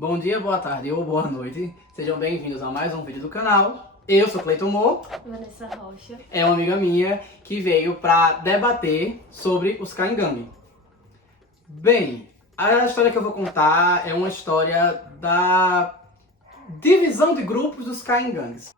Bom dia, boa tarde ou boa noite. Sejam bem-vindos a mais um vídeo do canal. Eu sou Cleiton Mo. Vanessa Rocha. É uma amiga minha que veio para debater sobre os Kaingang. Bem, a história que eu vou contar é uma história da divisão de grupos dos Kaingangs.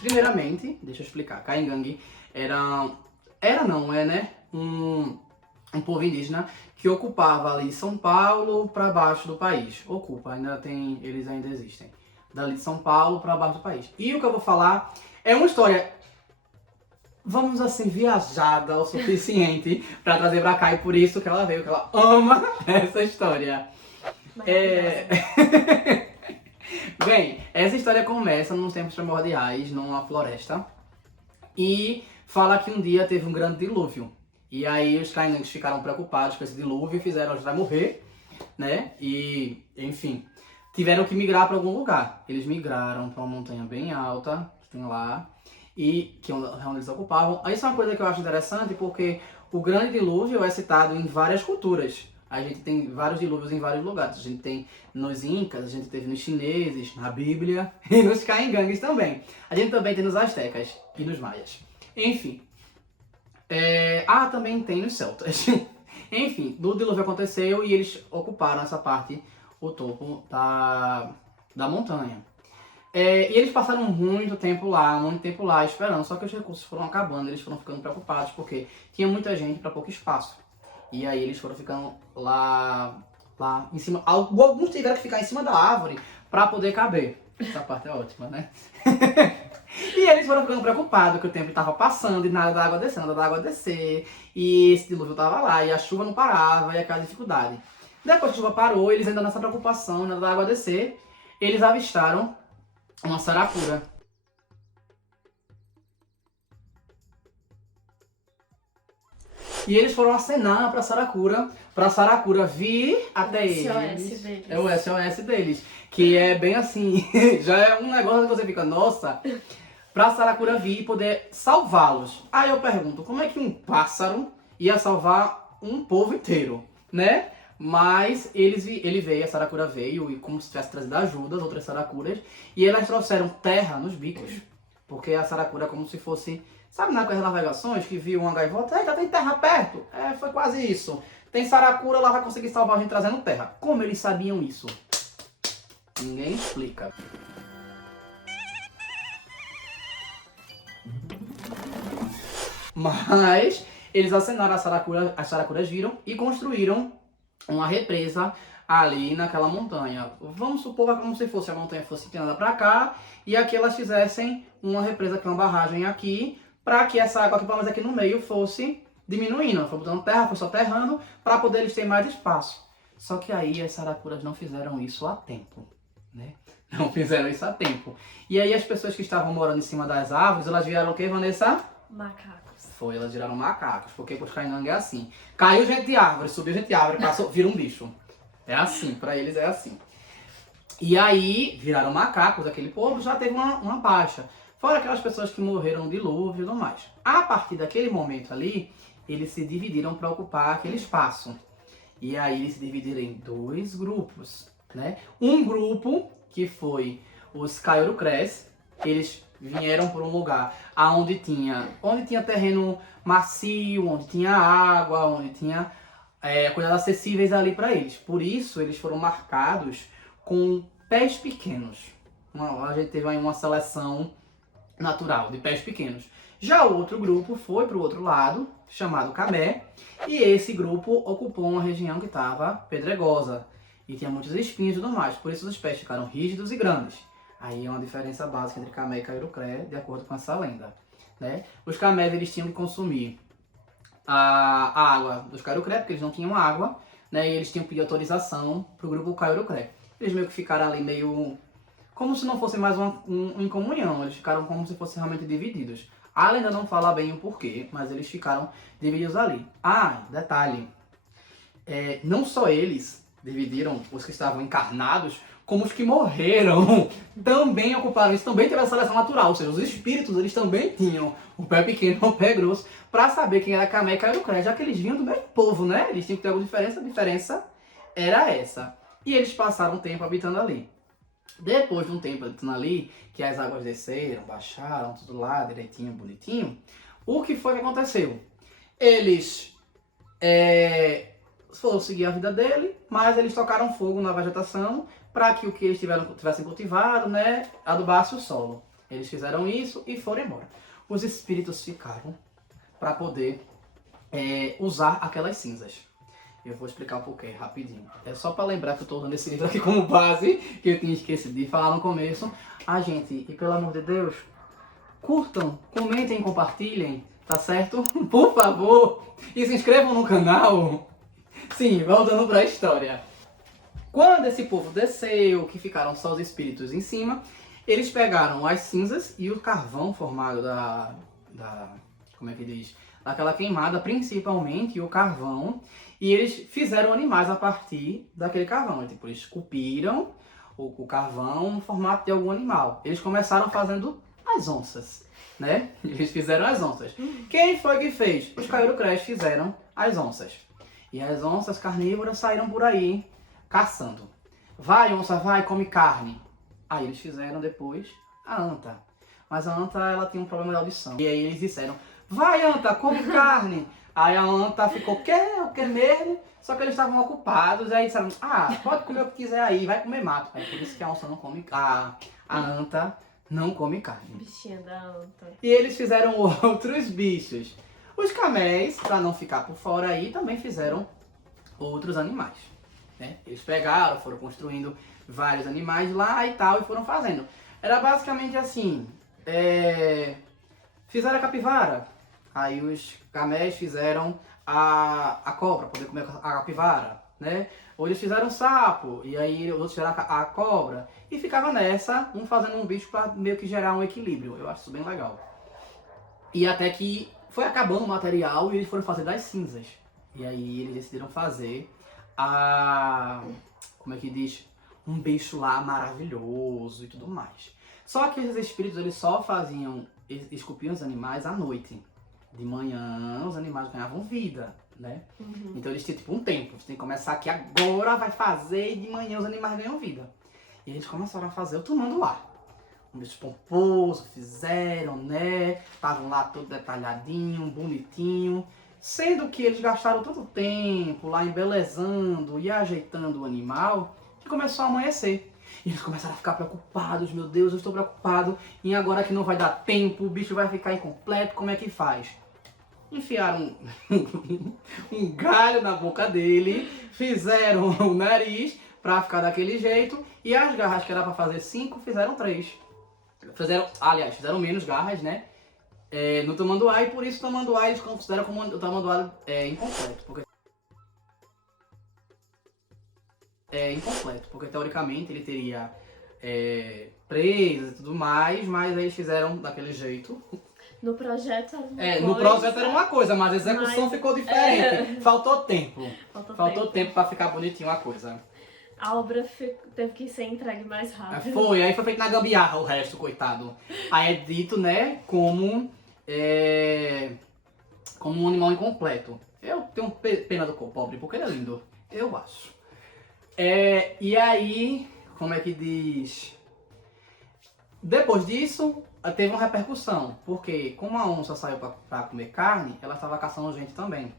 Primeiramente, deixa eu explicar. Kaingang um povo indígena que ocupava ali São Paulo para baixo do país. Ocupa, eles ainda existem. Dali de São Paulo para baixo do país. E o que eu vou falar é uma história, vamos assim, viajada o suficiente para trazer pra cá. E por isso que ela veio, que ela ama essa história. Bem, essa história começa nos tempos primordiais, numa floresta. E fala que um dia teve um grande dilúvio. E aí os Kaingangs ficaram preocupados com esse dilúvio e fizeram a gente vai morrer, né? E, enfim, tiveram que migrar para algum lugar. Eles migraram para uma montanha bem alta, que tem lá, e que é onde eles ocupavam. Aí isso é uma coisa que eu acho interessante, porque o grande dilúvio é citado em várias culturas. A gente tem vários dilúvios em vários lugares. A gente tem nos Incas, a gente teve nos chineses, na Bíblia, e nos Kaingangs também. A gente também tem nos Astecas e nos Maias. Enfim. Também tem nos celtas. Enfim, o dilúvio aconteceu e eles ocuparam essa parte, o topo da montanha. E eles passaram muito tempo lá esperando, só que os recursos foram acabando, eles foram ficando preocupados porque tinha muita gente para pouco espaço. E aí eles foram ficando lá em cima. Alguns tiveram que ficar em cima da árvore para poder caber. Essa parte é ótima, né? E eles foram ficando preocupados que o tempo estava passando e nada da água descendo, nada da água descer. E esse dilúvio estava lá e a chuva não parava e aquela dificuldade. Depois que a chuva parou, eles ainda nessa preocupação, nada da água descer, eles avistaram uma saracura. E eles foram acenar pra Saracura vir até eles. deles. É o SOS deles. Que é bem assim, já é um negócio que você fica, nossa, pra Saracura vir e poder salvá-los. Aí eu pergunto, como é que um pássaro ia salvar um povo inteiro, né? Mas ele veio, a Saracura veio, e como se tivesse trazido ajuda, as outras Saracuras, e elas trouxeram terra nos bicos. Porque a Saracura é como se fosse, sabe naquelas navegações que viu uma gaivota, eita, tem terra perto? Foi quase isso. Tem Saracura, ela vai conseguir salvar a gente trazendo terra. Como eles sabiam isso? Ninguém explica. Mas eles acenaram as Saracuras viram e construíram uma represa ali naquela montanha. Vamos supor que como se fosse a montanha fosse inclinada para cá e aqui elas fizessem uma represa, que é uma barragem aqui, para que essa água que pelo menos aqui no meio fosse diminuindo. Foi botando terra, foi soterrando para poder eles terem mais espaço. Só que aí as Saracuras não fizeram isso a tempo, né? Não fizeram isso a tempo. E aí as pessoas que estavam morando em cima das árvores, elas viraram o que, Vanessa? Macacos. Foi, elas viraram macacos, porque pros Kaingang é assim. Caiu gente de árvore, subiu gente de árvore, passou, vira um bicho. É assim, pra eles é assim. E aí, viraram macacos, aquele povo já teve uma baixa. Fora aquelas pessoas que morreram no dilúvio e tudo mais. A partir daquele momento ali, eles se dividiram para ocupar aquele espaço. E aí eles se dividiram em dois grupos, né? Um grupo, que foi os Kaiurukres, eles vieram por um lugar onde tinha terreno macio, onde tinha água, onde tinha coisas acessíveis ali para eles. Por isso, eles foram marcados com pés pequenos. A gente teve aí uma seleção natural de pés pequenos. Já o outro grupo foi para o outro lado, chamado Camé, e esse grupo ocupou uma região que estava pedregosa e tinha muitos espinhos e tudo mais. Por isso os pés ficaram rígidos e grandes. Aí é uma diferença básica entre Camé e Kaiurukre, de acordo com essa lenda, né? Os Camés, eles tinham que consumir a água dos Kaiurukre, porque eles não tinham água, né? E eles tinham que pedir autorização para o grupo Kaiurukre. Eles meio que ficaram ali meio como se não fosse mais em comunhão, eles ficaram como se fossem realmente divididos. A lenda não fala bem o porquê, mas eles ficaram divididos ali. Detalhe, não só eles dividiram os que estavam encarnados, como os que morreram também ocuparam isso, também tiveram seleção natural, ou seja, os espíritos eles também tinham o pé pequeno e o pé grosso, para saber quem era Camé e Kaiurukre, já que eles vinham do mesmo povo, né? Eles tinham que ter alguma diferença era essa. E eles passaram um tempo habitando ali. Depois de um tempo habitando ali, que as águas desceram, baixaram, tudo lá, direitinho, bonitinho, o que foi que aconteceu? Eles foram seguir a vida dele, mas eles tocaram fogo na vegetação para que o que eles tivessem cultivado, né, adubasse o solo. Eles fizeram isso e foram embora. Os espíritos ficaram para poder usar aquelas cinzas. Eu vou explicar o porquê rapidinho. É só para lembrar que eu estou usando esse livro aqui como base, que eu tinha esquecido de falar no começo. Gente, e pelo amor de Deus, curtam, comentem, compartilhem, tá certo? Por favor, e se inscrevam no canal. Sim, voltando para a história. Quando esse povo desceu, que ficaram só os espíritos em cima, eles pegaram as cinzas e o carvão formado como é que diz? Daquela queimada, principalmente o carvão, e eles fizeram animais a partir daquele carvão. Tipo, eles esculpiram o carvão no formato de algum animal. Eles começaram fazendo as onças, né? Eles fizeram as onças. Quem foi que fez? Os Kaiurocrés fizeram as onças. E as onças carnívoras saíram por aí caçando. Vai, onça, vai, come carne. Aí eles fizeram depois a anta. Mas a anta, ela tinha um problema de audição. E aí eles disseram, vai, anta, come carne. Aí a anta ficou, quer mesmo? Só que eles estavam ocupados. Aí disseram, pode comer o que quiser aí, vai comer mato. Aí por isso que a onça não come carne. A anta não come carne. Bichinha da anta. E eles fizeram outros bichos. Os caméis, para não ficar por fora aí, também fizeram outros animais. Né? Eles pegaram, foram construindo vários animais lá e tal, e foram fazendo. Era basicamente assim, fizeram a capivara, aí os caméis fizeram a cobra, poder comer a capivara, né? Ou eles fizeram o sapo, e aí outros fizeram a cobra, e ficava nessa, um fazendo um bicho para meio que gerar um equilíbrio. Eu acho isso bem legal. E até que foi acabando o material e eles foram fazer das cinzas. E aí eles decidiram fazer como é que diz? Um bicho lá maravilhoso e tudo mais. Só que esses espíritos, eles só esculpiam os animais à noite. De manhã, os animais ganhavam vida, né? Uhum. Então eles tinham tipo um tempo. Você tem que começar aqui agora, vai fazer, e de manhã os animais ganham vida. E eles começaram a fazer o tamanduá. Um bicho pomposo, fizeram, né? Estavam lá todo detalhadinho, bonitinho. Sendo que eles gastaram tanto tempo lá embelezando e ajeitando o animal, que começou a amanhecer. E eles começaram a ficar preocupados. Meu Deus, eu estou preocupado. E agora que não vai dar tempo, o bicho vai ficar incompleto, como é que faz? Enfiaram um galho na boca dele, fizeram o nariz pra ficar daquele jeito. E as garras que era pra fazer 5, fizeram 3. Fizeram menos garras, né? No tamanduá, e por isso o tamanduá eles consideram como o tamanduá incompleto. Porque teoricamente ele teria presas e tudo mais, mas aí eles fizeram daquele jeito. No projeto era uma coisa. No projeto era uma coisa, mas a execução ficou diferente. Faltou tempo. Faltou tempo pra ficar bonitinho a coisa. A obra teve que ser entregue mais rápido. Aí foi feito na gambiarra o resto, coitado. Aí é dito, né, como um animal incompleto. Eu tenho pena do pobre, porque ele é lindo, eu acho. E aí, como é que diz? Depois disso, teve uma repercussão, porque como a onça saiu pra comer carne, ela estava caçando gente também.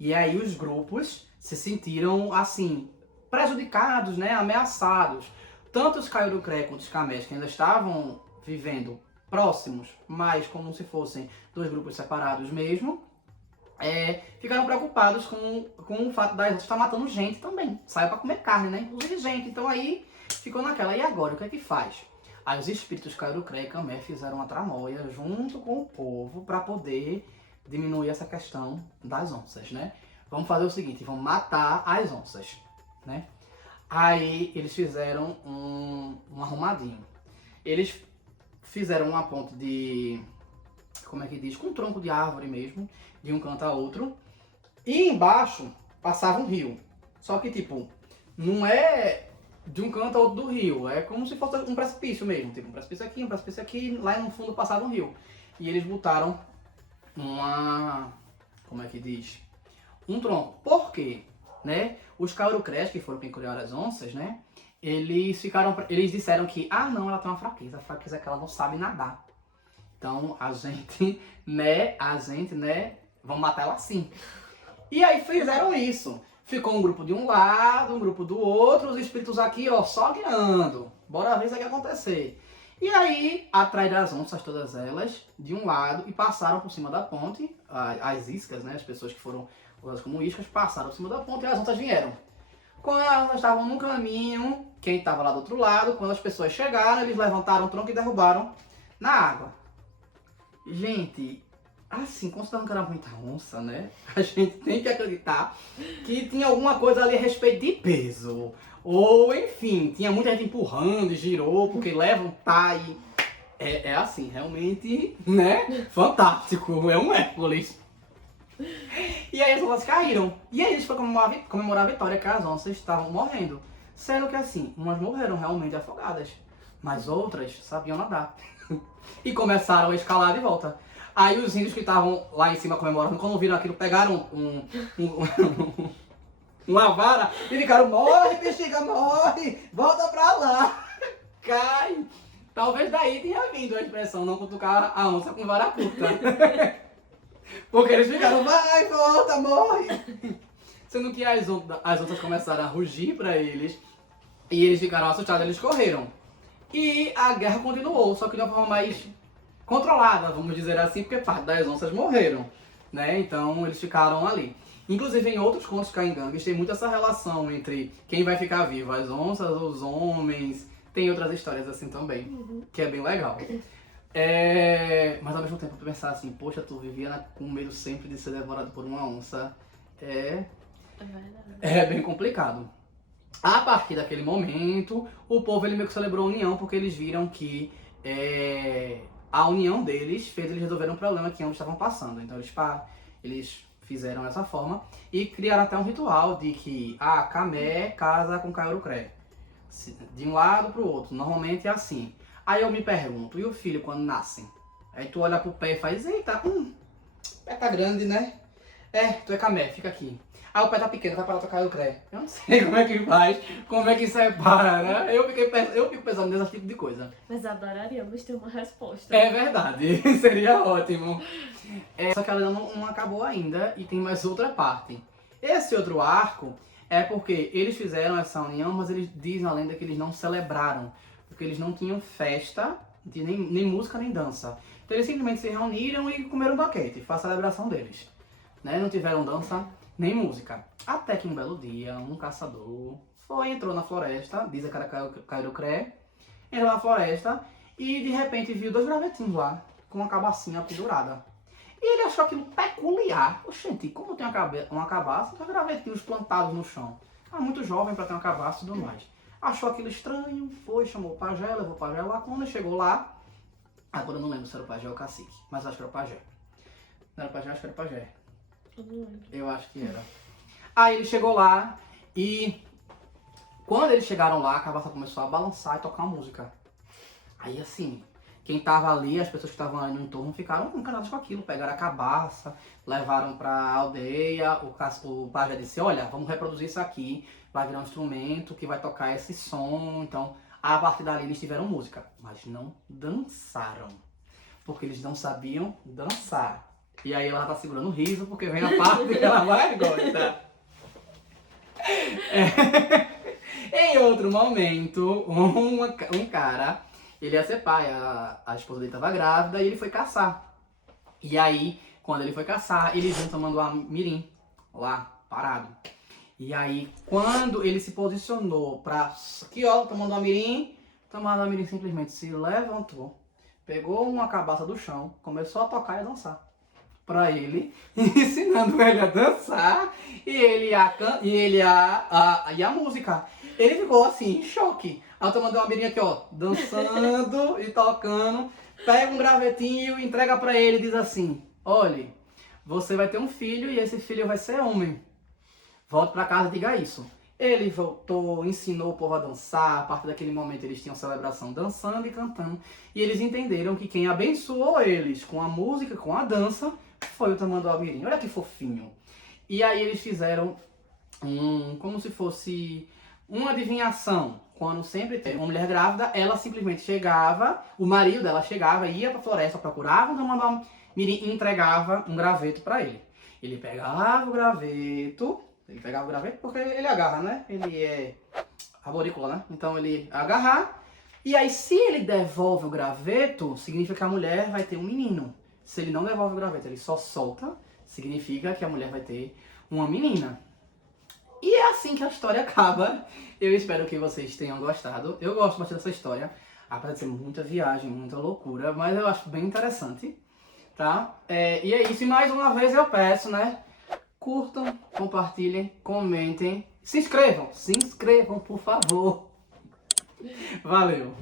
E aí os grupos se sentiram, assim, prejudicados, né, ameaçados. Tanto os Kaiurocré quanto os Camés, que ainda estavam vivendo próximos, mas como se fossem dois grupos separados mesmo, ficaram preocupados com o fato da gente estar matando gente também. Saiu para comer carne, né? Inclusive gente. Então aí ficou naquela. E agora, o que é que faz? Aí os espíritos Kaiurocré e Camé fizeram uma tramóia junto com o povo para poder diminuir essa questão das onças, né? Vamos fazer o seguinte, vamos matar as onças, né? Aí eles fizeram um arrumadinho. Eles fizeram uma ponte de, como é que diz, com um tronco de árvore mesmo, de um canto a outro. E embaixo passava um rio. Só que tipo, não é de um canto a outro do rio, é como se fosse um precipício mesmo. Tipo, um precipício aqui, lá no fundo passava um rio. E eles botaram como é que diz? Um tronco. Por quê? né? Os Kaurukres, que foram quem criaram as onças, né? Eles disseram que, não, ela tem uma fraqueza. A fraqueza é que ela não sabe nadar. Então, a gente, né, vamos matar ela assim. E aí fizeram isso. Ficou um grupo de um lado, um grupo do outro, os espíritos aqui, ó, só guiando. Bora ver isso aqui acontecer. E aí, atraíram as onças, todas elas, de um lado, e passaram por cima da ponte. As iscas, né, as pessoas que foram usadas como iscas, passaram por cima da ponte e as onças vieram. Quando elas estavam no caminho, quem estava lá do outro lado, quando as pessoas chegaram, eles levantaram o tronco e derrubaram na água. Gente, assim, considerando que era muita onça, né? A gente tem que acreditar que tinha alguma coisa ali a respeito de peso. Ou, enfim, tinha muita gente empurrando e girou, porque levantar e... É assim, realmente, né? Fantástico, é um Hércules. E aí as onças caíram. E aí eles foram comemorar a vitória, que as onças estavam morrendo. Sendo que assim, umas morreram realmente afogadas, mas outras sabiam nadar. E começaram a escalar de volta. Aí os índios que estavam lá em cima comemorando, quando viram aquilo, pegaram uma vara e ficaram, morre, bexiga, morre, volta pra lá, cai. Talvez daí tenha vindo a expressão, não cutucar a onça com vara curta. Porque eles ficaram, vai, volta, morre. Sendo que as outras começaram a rugir pra eles e eles ficaram assustados, eles correram. E a guerra continuou, só que de uma forma mais controlada, vamos dizer assim, porque parte das onças morreram, né? Então eles ficaram ali. Inclusive em outros contos caingangues tem muito essa relação entre quem vai ficar vivo, as onças, os homens, tem outras histórias assim também, que é bem legal. Mas ao mesmo tempo tu pensar assim, poxa, tu vivia com medo sempre de ser devorado por uma onça, é bem complicado. A partir daquele momento, o povo ele meio que celebrou a união, porque eles viram que a união deles fez eles resolverem um problema que ambos estavam passando. Então eles fizeram dessa forma e criaram até um ritual de que Camé casa com Kaurukre. De um lado pro outro, normalmente é assim. Aí eu me pergunto, e o filho quando nasce? Aí tu olha pro pé e faz, eita, o pé tá grande, né? Tu é Camé, fica aqui. O pé tá pequeno, vai pra lá tocar Kaurukre. Eu não sei como é que faz, como é que separa, né? Eu fico pensando nesse tipo de coisa. Mas adoraríamos ter uma resposta. É verdade, seria ótimo. Só que ela não acabou ainda e tem mais outra parte. Esse outro arco é porque eles fizeram essa união, mas eles dizem a lenda que eles não celebraram. Porque eles não tinham festa, nem música, nem dança. Então eles simplesmente se reuniram e comeram um banquete, foi a celebração deles. Né? Não tiveram dança, nem música. Até que um belo dia, um caçador entrou na floresta, diz a cara Kaurukre, entrou na floresta e de repente viu 2 gravetinhos lá, com uma cabacinha pendurada. E ele achou aquilo peculiar. Oxente, como tem uma cabaça, 2 gravetinhos plantados no chão. Muito jovem para ter uma cabaça e tudo mais. Achou aquilo estranho, chamou o pajé, levou o pajé lá. Quando ele chegou lá, agora eu não lembro se era o pajé ou o cacique, mas acho que era o pajé. Não era o pajé, acho que era o pajé. Eu acho que era. Aí ele chegou lá e quando eles chegaram lá, a cabaça começou a balançar e tocar uma música. Aí assim, quem tava ali, as pessoas que estavam ali no entorno ficaram encanadas com aquilo, pegaram a cabaça, levaram pra aldeia, o pajé disse, olha, vamos reproduzir isso aqui, vai virar um instrumento que vai tocar esse som, então a partir dali eles tiveram música, mas não dançaram, porque eles não sabiam dançar. E aí ela tá segurando o riso, porque vem a parte que ela mais gosta. Em outro momento, um cara, ele ia ser pai, a esposa dele estava grávida e ele foi caçar. E aí, quando ele foi caçar, eles viram tomando uma mirim lá, parado. E aí, quando ele se posicionou pra... Aqui ó, tomando uma mirim simplesmente se levantou, pegou uma cabaça do chão, começou a tocar e a dançar pra ele, ensinando ele a dançar e a música. Ele ficou assim, em choque. Aí eu tô mandando uma mirinha aqui, ó, dançando e tocando. Pega um gravetinho, entrega pra ele e diz assim, olhe, você vai ter um filho e esse filho vai ser homem. Volte pra casa e diga isso. Ele voltou, ensinou o povo a dançar. A partir daquele momento eles tinham celebração dançando e cantando. E eles entenderam que quem abençoou eles com a música, com a dança, foi o Tamanduá Mirim. Olha que fofinho. E aí eles fizeram como se fosse uma adivinhação. Quando sempre tem uma mulher grávida, ela simplesmente chegava, o marido dela chegava, ia pra floresta, procurava um Camundongo Mirim e entregava um graveto pra ele. Ele pegava o graveto porque ele agarra, né? Ele é arborícola, né? Então ele agarrar, e aí se ele devolve o graveto, significa que a mulher vai ter um menino. Se ele não devolve o graveto, ele só solta, significa que a mulher vai ter uma menina. E é assim que a história acaba. Eu espero que vocês tenham gostado. Eu gosto bastante dessa história, apesar de ser muita viagem, muita loucura, mas eu acho bem interessante, tá? E é isso, e mais uma vez eu peço, né? Curtam, compartilhem, comentem, se inscrevam, por favor. Valeu!